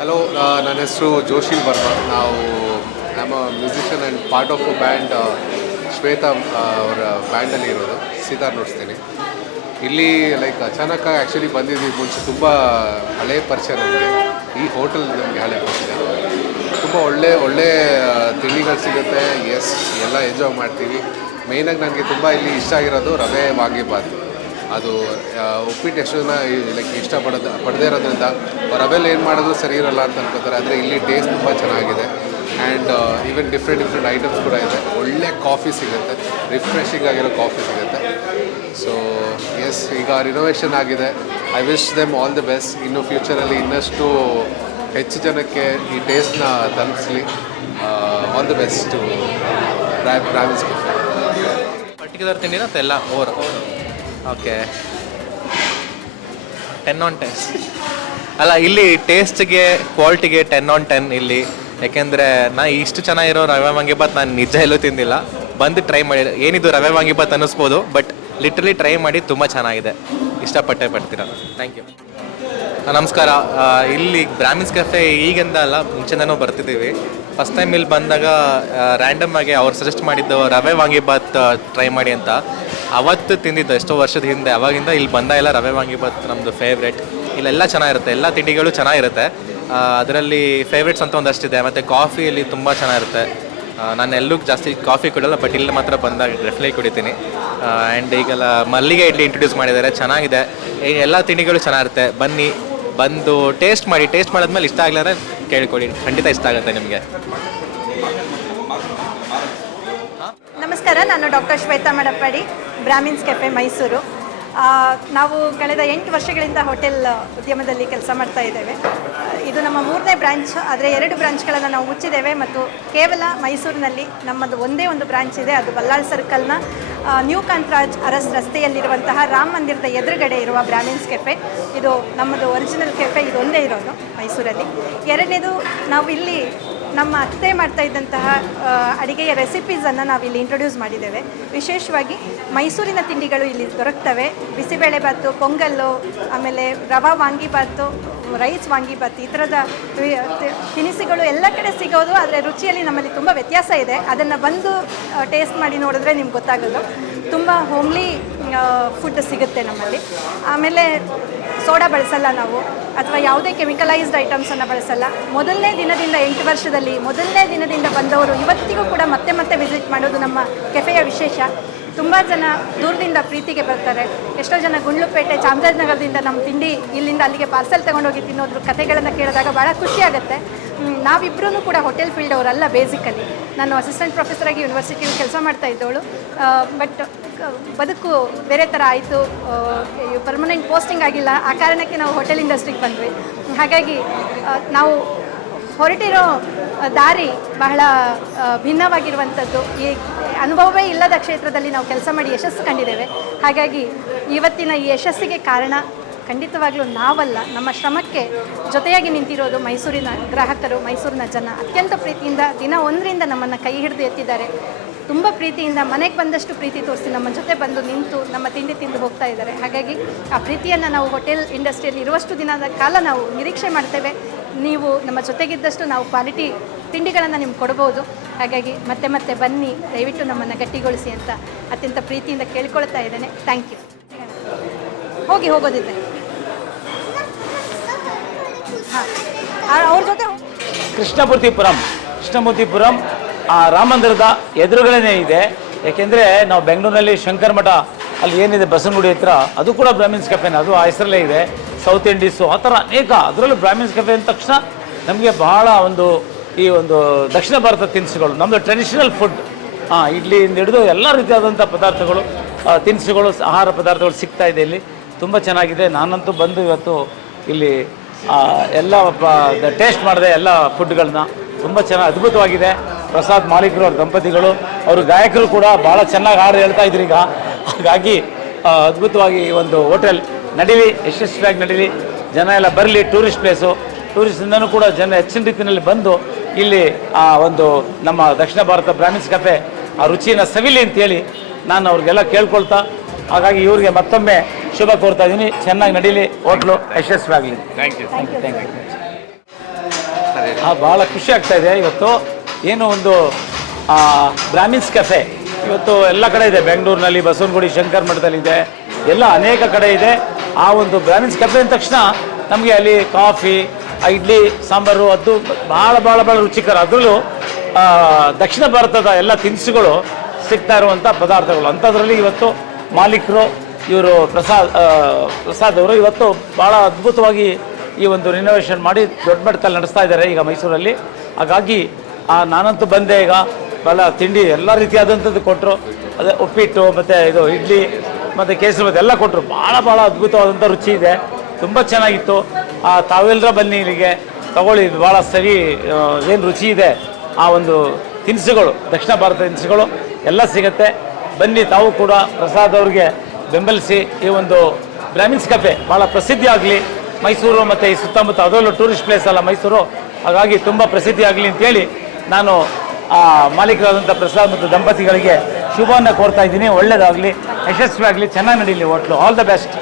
Hello, ನನ್ನ ಹೆಸರು ಜೋಶಿಲ್ ವರ್ಮಾ. ನಮ್ಮ musician and part of a band Shweta ಅವರ ಬ್ಯಾಂಡಲ್ಲಿ ಇರೋದು. ಸಿತಾರ್ ನುಡಿಸ್ತೀನಿ. ಇಲ್ಲಿ ಅಚಾನಕ್ ಆ್ಯಕ್ಚುಲಿ ಬಂದಿದ್ದೀವಿ. ಮುಂಚೆ ತುಂಬ ಹಳೆ ಪರಿಚಯ ನಮಗೆ. ಈ ಹೋಟೆಲ್ ನಮಗೆ ಹಳೆ ಪರಿಚಯ. ತುಂಬ ಒಳ್ಳೆ ತಿಂಡಿಗಳು ಸಿಗುತ್ತೆ. ಎಲ್ಲ ಎಂಜಾಯ್ ಮಾಡ್ತೀವಿ. ಮೇಯ್ನಾಗಿ ನನಗೆ ತುಂಬ ಇಲ್ಲಿ ಇಷ್ಟ ಆಗಿರೋದು ರವೆ ವಾಂಗಿಬಾತ್. ಅದು ಉಪ್ಪಿಟ್ಟು ಎಷ್ಟು ಜನ ಪಡದೇ ಇರೋದ್ರಿಂದ ರವೆಲ್ಲಿ ಏನು ಮಾಡೋದು ಸರಿ ಇರೋಲ್ಲ ಅಂತ ಅನ್ಕೋತಾರೆ. ಆದರೆ ಇಲ್ಲಿ ಟೇಸ್ಟ್ ತುಂಬ ಚೆನ್ನಾಗಿದೆ. ಆ್ಯಂಡ್ ಈವನ್ ಡಿಫ್ರೆಂಟ್ ಐಟಮ್ಸ್ ಕೂಡ ಇದೆ. ಒಳ್ಳೆ ಕಾಫಿ ಸಿಗುತ್ತೆ, ರಿಫ್ರೆಶಿಂಗ್ ಆಗಿರೋ ಕಾಫಿ ಸಿಗುತ್ತೆ. ಸೊ ಈಗ ರಿನೋವೇಷನ್ ಆಗಿದೆ. I wish them all the best. ಇನ್ನು ಫ್ಯೂಚರಲ್ಲಿ ಇನ್ನಷ್ಟು ಹೆಚ್ಚು ಜನಕ್ಕೆ ಈ ಟೇಸ್ಟ್ನ ತಲುಪಿಸ್ಲಿ. All the best to Brahmins cafe. Particular ತಿಂಡಿನ ಎಲ್ಲ ಓವರ್ ಓಕೆ 10/10 ಅಲ್ಲ, ಇಲ್ಲಿ ಟೇಸ್ಟ್ಗೆ ಕ್ವಾಲಿಟಿಗೆ 10/10 ಇಲ್ಲಿ. ಯಾಕೆಂದರೆ ಇಷ್ಟು ಚೆನ್ನಾಗಿರೋ ರವೆ ವಾಂಗಿಬಾತ್ ನಾನು ನಿಜ ಎಲ್ಲೂ ತಿಂದಿಲ್ಲ. ಬಂದು ಟ್ರೈ ಮಾಡಿ, ಏನಿದು ರವೆ ವಾಂಗಿಬಾತ್ ಅನ್ನಿಸ್ಬೋದು, ಬಟ್ ಲಿಟ್ರಲಿ ಟ್ರೈ ಮಾಡಿ ತುಂಬ ಚೆನ್ನಾಗಿದೆ. ಇಷ್ಟಪಟ್ಟೆ ಪಡ್ತೀರ. Thank you. ನಮಸ್ಕಾರ. ಇಲ್ಲಿ ಬ್ರಾಹ್ಮಿನ್ಸ್ ಕೆಫೆ ಈಗಿಂದ ಅಲ್ಲ, ಮುಂಚೆನೂ ಬರ್ತಿದ್ದೀವಿ. ಫಸ್ಟ್ ಟೈಮ್ ಇಲ್ಲಿ ಬಂದಾಗ ರ್ಯಾಂಡಮ್ ಆಗಿ ಅವ್ರು ಸಜೆಸ್ಟ್ ಮಾಡಿದ್ದು ರವೆ ವಾಂಗಿಬಾತ್ ಟ್ರೈ ಮಾಡಿ ಅಂತ. ಅವತ್ತು ತಿಂದಿದ್ದು ಎಷ್ಟೋ ವರ್ಷದ ಹಿಂದೆ. ಅವಾಗಿಂದ ಇಲ್ಲಿ ಬಂದಾಗೆಲ್ಲ ರವೆ ವಾಂಗಿಬಾತ್ ನಮ್ಮದು ಫೇವ್ರೇಟ್. ಇಲ್ಲೆಲ್ಲ ಚೆನ್ನಾಗಿರುತ್ತೆ, ಎಲ್ಲ ತಿಂಡಿಗಳು ಚೆನ್ನಾಗಿರುತ್ತೆ. ಅದರಲ್ಲಿ ಫೇವ್ರೇಟ್ಸ್ ಅಂತ ಒಂದಷ್ಟಿದೆ. ಮತ್ತು ಕಾಫಿ ಇಲ್ಲಿ ತುಂಬ ಚೆನ್ನಾಗಿರುತ್ತೆ. ನಾನು ಎಲ್ಲೂ ಜಾಸ್ತಿ ಕಾಫಿ ಕುಡಿಯಲ್ಲ, ಬಟ್ ಇಲ್ಲಿ ಮಾತ್ರ ಬಂದಾಗ ಡೆಫಿನೆಟ್ಲಿ ಕುಡಿತೀನಿ. ಆ್ಯಂಡ್ ಈಗೆಲ್ಲ ಮಲ್ಲಿಗೆ ಇಡ್ಲಿ ಇಂಟ್ರೊಡ್ಯೂಸ್ ಮಾಡಿದ್ದಾರೆ, ಚೆನ್ನಾಗಿದೆ. ಎಲ್ಲ ತಿಂಡಿಗಳು ಚೆನ್ನಾಗಿರುತ್ತೆ. ಬಂದು ಟೇಸ್ಟ್ ಮಾಡಿದ್ಮೇಲೆ ಇಷ್ಟ ಆಗಲಾರೆ ಕೇಳ್ಕೊಡಿ, ಖಂಡಿತ ಇಷ್ಟ ಆಗುತ್ತೆ ನಿಮಗೆ. ನಮಸ್ಕಾರ, ನಾನು ಡಾಕ್ಟರ್ ಶ್ವೇತಾ ಮಡಪ್ಪಾಡಿ, ಬ್ರಾಹ್ಮಿನ್ಸ್ ಕೆಫೆ ಮೈಸೂರು. ನಾವು ಕಳೆದ 8 ವರ್ಷಗಳಿಂದ ಹೋಟೆಲ್ ಉದ್ಯಮದಲ್ಲಿ ಕೆಲಸ ಮಾಡ್ತಾ ಇದ್ದೇವೆ. ಇದು ನಮ್ಮ 3ನೇ ಬ್ರಾಂಚ್. ಆದರೆ 2 ಬ್ರಾಂಚ್ಗಳನ್ನು ನಾವು ಮುಚ್ಚಿದ್ದೇವೆ ಮತ್ತು ಕೇವಲ ಮೈಸೂರಿನಲ್ಲಿ ನಮ್ಮದು ಒಂದೇ ಒಂದು ಬ್ರಾಂಚ್ ಇದೆ. ಅದು ಬಲ್ಲಾಳ್ ಸರ್ಕಲ್ನ ನ್ಯೂ ಕಾಂತರಾಜ್ ಅರಸ್ ರಸ್ತೆಯಲ್ಲಿರುವಂತಹ ರಾಮ ಮಂದಿರದ ಎದುರುಗಡೆ ಇರುವ ಬ್ರಾಹ್ಮಿನ್ಸ್ ಕೆಫೆ. ಇದು ನಮ್ಮದು ಒರಿಜಿನಲ್ ಕೆಫೆ, ಇದೊಂದೇ ಇರೋದು ಮೈಸೂರಲ್ಲಿ. ಎರಡನೇದು, ನಾವು ಇಲ್ಲಿ ನಮ್ಮ ಅತ್ತೆ ಮಾಡ್ತಾ ಇದ್ದಂತಹ ಅಡುಗೆಯ ರೆಸಿಪೀಸನ್ನು ನಾವಿಲ್ಲಿ ಇಂಟ್ರೊಡ್ಯೂಸ್ ಮಾಡಿದ್ದೇವೆ. ವಿಶೇಷವಾಗಿ ಮೈಸೂರಿನ ತಿಂಡಿಗಳು ಇಲ್ಲಿ ದೊರಕ್ತವೆ. ಬಿಸಿಬೇಳೆಬಾತು, ಪೊಂಗಲ್ಲು, ಆಮೇಲೆ ರವಾ ವಾಂಗಿಬಾತು, ರೈಸ್ ವಾಂಗಿಬಾತ್, ಈ ಥರದ ತಿನಿಸುಗಳು ಎಲ್ಲ ಕಡೆ ಸಿಗೋದು. ಆದರೆ ರುಚಿಯಲ್ಲಿ ನಮ್ಮಲ್ಲಿ ತುಂಬ ವ್ಯತ್ಯಾಸ ಇದೆ. ಅದನ್ನು ಬಂದು ಟೇಸ್ಟ್ ಮಾಡಿ ನೋಡಿದ್ರೆ ನಿಮ್ಗೆ ಗೊತ್ತಾಗೋದು. ತುಂಬ ಹೋಮ್ಲಿ ಫುಡ್ ಸಿಗುತ್ತೆ ನಮ್ಮಲ್ಲಿ. ಆಮೇಲೆ ಸೋಡಾ ಬಳಸಲ್ಲ ನಾವು, ಅಥವಾ ಯಾವುದೇ ಕೆಮಿಕಲೈಸ್ಡ್ ಐಟಮ್ಸನ್ನು ಬಳಸಲ್ಲ. ಮೊದಲನೇ ದಿನದಿಂದ 8 ವರ್ಷದಲ್ಲಿ ಮೊದಲನೇ ದಿನದಿಂದ ಬಂದವರು ಇವತ್ತಿಗೂ ಕೂಡ ಮತ್ತೆ ವಿಸಿಟ್ ಮಾಡೋದು ನಮ್ಮ ಕೆಫೆಯ ವಿಶೇಷ. ತುಂಬ ಜನ ದೂರದಿಂದ ಪ್ರೀತಿಗೆ ಬರ್ತಾರೆ. ಎಷ್ಟೋ ಜನ ಗುಂಡ್ಲುಪೇಟೆ, ಚಾಮರಾಜನಗರದಿಂದ ನಮ್ಮ ತಿಂಡಿ ಇಲ್ಲಿಂದ ಅಲ್ಲಿಗೆ ಪಾರ್ಸೆಲ್ ತೊಗೊಂಡೋಗಿ ತಿನ್ನೋದ್ರ ಕಥೆಗಳನ್ನು ಕೇಳಿದಾಗ ಭಾಳ ಖುಷಿಯಾಗುತ್ತೆ. ನಾವಿಬ್ಬರೂ ಕೂಡ ಹೋಟೆಲ್ ಫೀಲ್ಡ್ ಅವರಲ್ಲ. ಬೇಸಿಕಲಿ ನಾನು ಅಸಿಸ್ಟೆಂಟ್ ಪ್ರೊಫೆಸರಾಗಿ ಯೂನಿವರ್ಸಿಟಿಯಲ್ಲಿ ಕೆಲಸ ಮಾಡ್ತಾ ಇದ್ದವಳು. ಬಟ್ ಬದುಕು ಬೇರೆ ಥರ ಆಯಿತು, ಪರ್ಮನೆಂಟ್ ಪೋಸ್ಟಿಂಗ್ ಆಗಿಲ್ಲ. ಆ ಕಾರಣಕ್ಕೆ ನಾವು ಹೋಟೆಲ್ ಇಂಡಸ್ಟ್ರಿಗೆ ಬಂದ್ವಿ. ಹಾಗಾಗಿ ನಾವು ಹೊರಟಿರೋ ದಾರಿ ಬಹಳ ಭಿನ್ನವಾಗಿರುವಂಥದ್ದು. ಈ ಅನುಭವವೇ ಇಲ್ಲದ ಕ್ಷೇತ್ರದಲ್ಲಿ ನಾವು ಕೆಲಸ ಮಾಡಿ ಯಶಸ್ಸು ಕಂಡಿದ್ದೇವೆ. ಹಾಗಾಗಿ ಇವತ್ತಿನ ಈ ಯಶಸ್ಸಿಗೆ ಕಾರಣ ಖಂಡಿತವಾಗ್ಲೂ ನಾವಲ್ಲ, ನಮ್ಮ ಶ್ರಮಕ್ಕೆ ಜೊತೆಯಾಗಿ ನಿಂತಿರೋದು ಮೈಸೂರಿನ ಗ್ರಾಹಕರು, ಮೈಸೂರಿನ ಜನ. ಅತ್ಯಂತ ಪ್ರೀತಿಯಿಂದ ದಿನ 1ರಿಂದ ನಮ್ಮನ್ನು ಕೈ ಹಿಡಿದು ಎತ್ತಿದ್ದಾರೆ. ತುಂಬ ಪ್ರೀತಿಯಿಂದ ಮನೆಗೆ ಬಂದಷ್ಟು ಪ್ರೀತಿ ತೋರಿಸಿ ನಮ್ಮ ಜೊತೆ ಬಂದು ನಿಂತು ನಮ್ಮ ತಿಂಡಿ ತಿಂದು ಹೋಗ್ತಾ ಇದ್ದಾರೆ. ಹಾಗಾಗಿ ಆ ಪ್ರೀತಿಯನ್ನು ನಾವು ಹೋಟೆಲ್ ಇಂಡಸ್ಟ್ರಿಯಲ್ಲಿ ಇರುವಷ್ಟು ದಿನದ ಕಾಲ ನಾವು ನಿರೀಕ್ಷೆ ಮಾಡ್ತೇವೆ. ನೀವು ನಮ್ಮ ಜೊತೆಗಿದ್ದಷ್ಟು ನಾವು ಕ್ವಾಲಿಟಿ ತಿಂಡಿಗಳನ್ನು ನಿಮ್ಗೆ ಕೊಡ್ಬೋದು. ಹಾಗಾಗಿ ಮತ್ತೆ ಬನ್ನಿ, ದಯವಿಟ್ಟು ನಮ್ಮನ್ನು ಗಟ್ಟಿಗೊಳಿಸಿ ಅಂತ ಅತ್ಯಂತ ಪ್ರೀತಿಯಿಂದ ಕೇಳ್ಕೊಳ್ತಾ ಇದ್ದೇನೆ. Thank you. ಹೋಗೋದಿದೆ ಅವ್ರ ಜೊತೆ ಕೃಷ್ಣಮೂರ್ತಿಪುರಂ ರಾಮ ಮಂದಿರದ ಎದುರುಗಡೆ ಇದೆ. ಯಾಕೆಂದರೆ ನಾವು ಬೆಂಗಳೂರಿನಲ್ಲಿ ಶಂಕರ ಮಠ ಅಲ್ಲಿ ಏನಿದೆ ಬಸವನಗುಡಿ ಹತ್ರ, ಅದು ಕೂಡ ಬ್ರಾಹ್ಮಿನ್ಸ್ ಕೆಫೆನ, ಅದು ಆ ಹೆಸರಲ್ಲೇ ಇದೆ. ಸೌತ್ ಇಂಡೀಸು ಆ ಥರ ಅನೇಕ, ಅದರಲ್ಲೂ ಬ್ರಾಹ್ಮಿನ್ಸ್ ಕೆಫೆ ಅಂದ ತಕ್ಷಣ ನಮಗೆ ಬಹಳ ಈ ಒಂದು ದಕ್ಷಿಣ ಭಾರತ ತಿನಿಸುಗಳು, ನಮ್ಮದು ಟ್ರೆಡಿಷನಲ್ ಫುಡ್, ಇಡ್ಲಿಯಿಂದ ಹಿಡಿದು ಎಲ್ಲ ರೀತಿಯಾದಂಥ ಪದಾರ್ಥಗಳು, ತಿನಿಸುಗಳು, ಆಹಾರ ಪದಾರ್ಥಗಳು ಸಿಗ್ತಾ ಇದೆ ಇಲ್ಲಿ. ತುಂಬ ಚೆನ್ನಾಗಿದೆ. ನಾನಂತೂ ಬಂದು ಇವತ್ತು ಇಲ್ಲಿ ಎಲ್ಲ ಟೇಸ್ಟ್ ಮಾಡಿದೆ ಎಲ್ಲ ಫುಡ್ಗಳನ್ನ. ತುಂಬ ಚೆನ್ನಾಗಿ ಅದ್ಭುತವಾಗಿದೆ. ಪ್ರಸಾದ್ ಮಾಲೀಕರು, ಅವ್ರ ದಂಪತಿಗಳು, ಅವರು ಗಾಯಕರು ಕೂಡ ಭಾಳ ಚೆನ್ನಾಗಿ ಹಾಡು ಹೇಳ್ತಾ ಇದ್ರು ಈಗ. ಹಾಗಾಗಿ ಅದ್ಭುತವಾಗಿ ಒಂದು ಹೋಟೆಲ್ ನಡೀಲಿ, ಯಶಸ್ವಿಯಾಗಿ ನಡೀಲಿ. ಜನ ಎಲ್ಲ ಬರಲಿ. ಟೂರಿಸ್ಟ್ ಪ್ಲೇಸು, ಟೂರಿಸ್ಟಿಂದನೂ ಕೂಡ ಜನ ಹೆಚ್ಚಿನ ರೀತಿಯಲ್ಲಿ ಬಂದು ಇಲ್ಲಿ ಒಂದು ನಮ್ಮ ದಕ್ಷಿಣ ಭಾರತ ಬ್ರಾಹ್ಮಿನ್ಸ್ ಕೆಫೆ ಆ ರುಚಿನ ಸವಿಲಿ ಅಂತೇಳಿ ನಾನು ಅವ್ರಿಗೆಲ್ಲ ಕೇಳ್ಕೊಳ್ತಾ, ಹಾಗಾಗಿ ಇವ್ರಿಗೆ ಮತ್ತೊಮ್ಮೆ ಶುಭ ಕೋರ್ತಾ ಇದ್ದೀನಿ. ಚೆನ್ನಾಗಿ ನಡೀಲಿ, ಹೋಟ್ಲು ಯಶಸ್ವಿ ಆಗಲಿ. Thank you. Thank you. ಭಾಳ ಖುಷಿ ಆಗ್ತಾ ಇದೆ. ಇವತ್ತು ಏನು ಒಂದು ಬ್ರಾಹ್ಮಿನ್ಸ್ ಕೆಫೆ ಇವತ್ತು ಎಲ್ಲ ಕಡೆ ಇದೆ. ಬೆಂಗಳೂರಿನಲ್ಲಿ ಬಸವನಗುಡಿ ಶಂಕರ ಮಠದಲ್ಲಿದೆ, ಎಲ್ಲ ಅನೇಕ ಕಡೆ ಇದೆ. ಆ ಒಂದು ಬ್ರಾಹ್ಮಿನ್ಸ್ ಕೆಫೆ ಅಂದ ತಕ್ಷಣ ನಮಗೆ ಅಲ್ಲಿ ಕಾಫಿ, ಇಡ್ಲಿ ಸಾಂಬಾರು ಅದು ಭಾಳ ಭಾಳ ಭಾಳ ರುಚಿಕರ. ಅದರಲ್ಲೂ ದಕ್ಷಿಣ ಭಾರತದ ಎಲ್ಲ ತಿನಿಸುಗಳು ಸಿಗ್ತಾ ಇರುವಂಥ ಪದಾರ್ಥಗಳು. ಅಂಥದ್ರಲ್ಲಿ ಇವತ್ತು ಮಾಲೀಕರು ಇವರು ಪ್ರಸಾದ್ ಅವರು ಇವತ್ತು ಭಾಳ ಅದ್ಭುತವಾಗಿ ಈ ಒಂದು ರಿನೋವೇಷನ್ ಮಾಡಿ ದೊಡ್ಡ ಮಟ್ಟದಲ್ಲಿ ನಡೆಸ್ತಾ ಇದ್ದಾರೆ ಈಗ ಮೈಸೂರಲ್ಲಿ. ಹಾಗಾಗಿ ನಾನಂತೂ ಬಂದೆ, ಈಗ ಭಾಳ ತಿಂಡಿ ಎಲ್ಲ ರೀತಿಯಾದಂಥದ್ದು ಕೊಟ್ಟರು. ಅದೇ ಉಪ್ಪಿಟ್ಟು ಮತ್ತು ಇದು ಇಡ್ಲಿ ಮತ್ತು ಕೇಸರಿ ಭಾತ್ ಎಲ್ಲ ಕೊಟ್ಟರು. ಭಾಳ ಭಾಳ ಅದ್ಭುತವಾದಂಥ ರುಚಿ ಇದೆ, ತುಂಬ ಚೆನ್ನಾಗಿತ್ತು. ತಾವೆಲ್ಲರ ಬನ್ನಿ ಇಲ್ಲಿಗೆ ತಗೊಳ್ಳಿ, ಭಾಳ ಸರಿ ಏನು ರುಚಿ ಇದೆ ಆ ಒಂದು ತಿನಿಸುಗಳು, ದಕ್ಷಿಣ ಭಾರತ ತಿನಿಸುಗಳು ಎಲ್ಲ ಸಿಗುತ್ತೆ. ಬನ್ನಿ ತಾವು ಕೂಡ ಪ್ರಸಾದ್ ಅವ್ರಿಗೆ ಬೆಂಬಲಿಸಿ ಈ ಒಂದು ಬ್ರಾಹ್ಮಿನ್ಸ್ ಕೆಫೆ ಭಾಳ ಪ್ರಸಿದ್ಧಿ ಆಗಲಿ ಮೈಸೂರು ಮತ್ತು ಈ ಸುತ್ತಮುತ್ತ. ಅದರಲ್ಲೂ ಟೂರಿಸ್ಟ್ ಪ್ಲೇಸ್ ಅಲ್ಲ ಮೈಸೂರು, ಹಾಗಾಗಿ ತುಂಬ ಪ್ರಸಿದ್ಧಿ ಆಗಲಿ ಅಂತೇಳಿ ನಾನು ಮಾಲೀಕರಾದಂಥ ಪ್ರಸಾದ್ ಮತ್ತು ದಂಪತಿಗಳಿಗೆ ಶುಭವನ್ನು ಕೋರ್ತಾ ಇದ್ದೀನಿ. ಒಳ್ಳೆಯದಾಗಲಿ, ಯಶಸ್ವಿ ಆಗಲಿ, ಚೆನ್ನಾಗಿ ನಡೀಲಿ ಹೋಟ್ಲು. All the best.